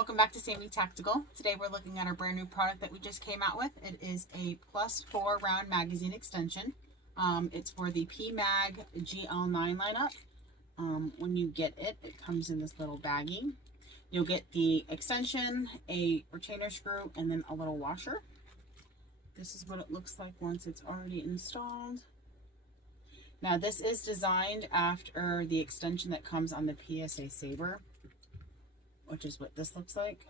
Welcome back to Sammi Tactical. Today we're looking at our brand new product that we just came out with. It is a +4 round magazine extension. It's for the PMAG GL9 lineup. When you get it, it comes in this little baggie. You'll get the extension, a retainer screw, and then a little washer. This is what it looks like once it's already installed. Now this is designed after the extension that comes on the PSA Saber, which is what this looks like.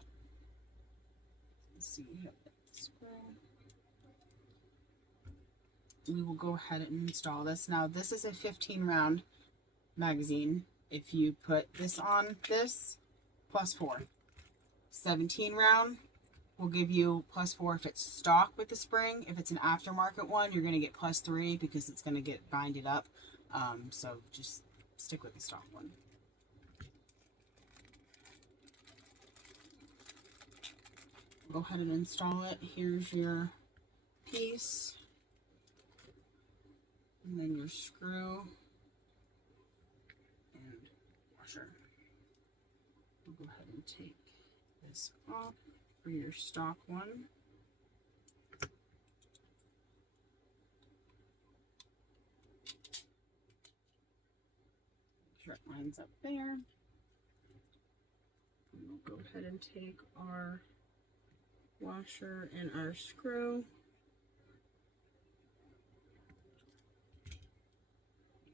Let's see, we have the screw. We will go ahead and install this. Now this is a 15 round magazine. If you put this on this, +4. 17 round will give you +4 if it's stock with the spring. If it's an aftermarket one, you're going to get +3 because it's going to get binded up. So just stick with the stock one. Go ahead and install it. Here's your piece, and then your screw and washer. We'll go ahead and take this off for your stock one. Make sure it lines up there. And we'll go ahead and take our washer and our screw.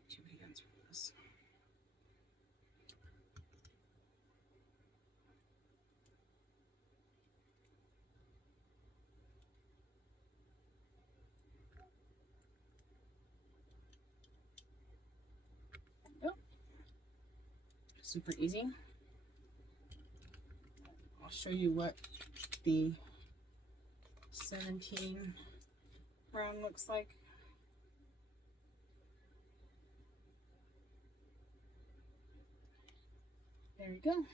Two hands for this. Yep. Super easy. I'll show you what the 17 round looks like. There you go.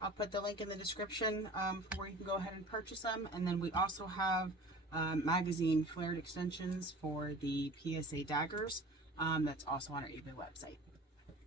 I'll put the link in the description for where you can go ahead and purchase them. And then we also have magazine flared extensions for the PSA daggers. That's also on our eBay website.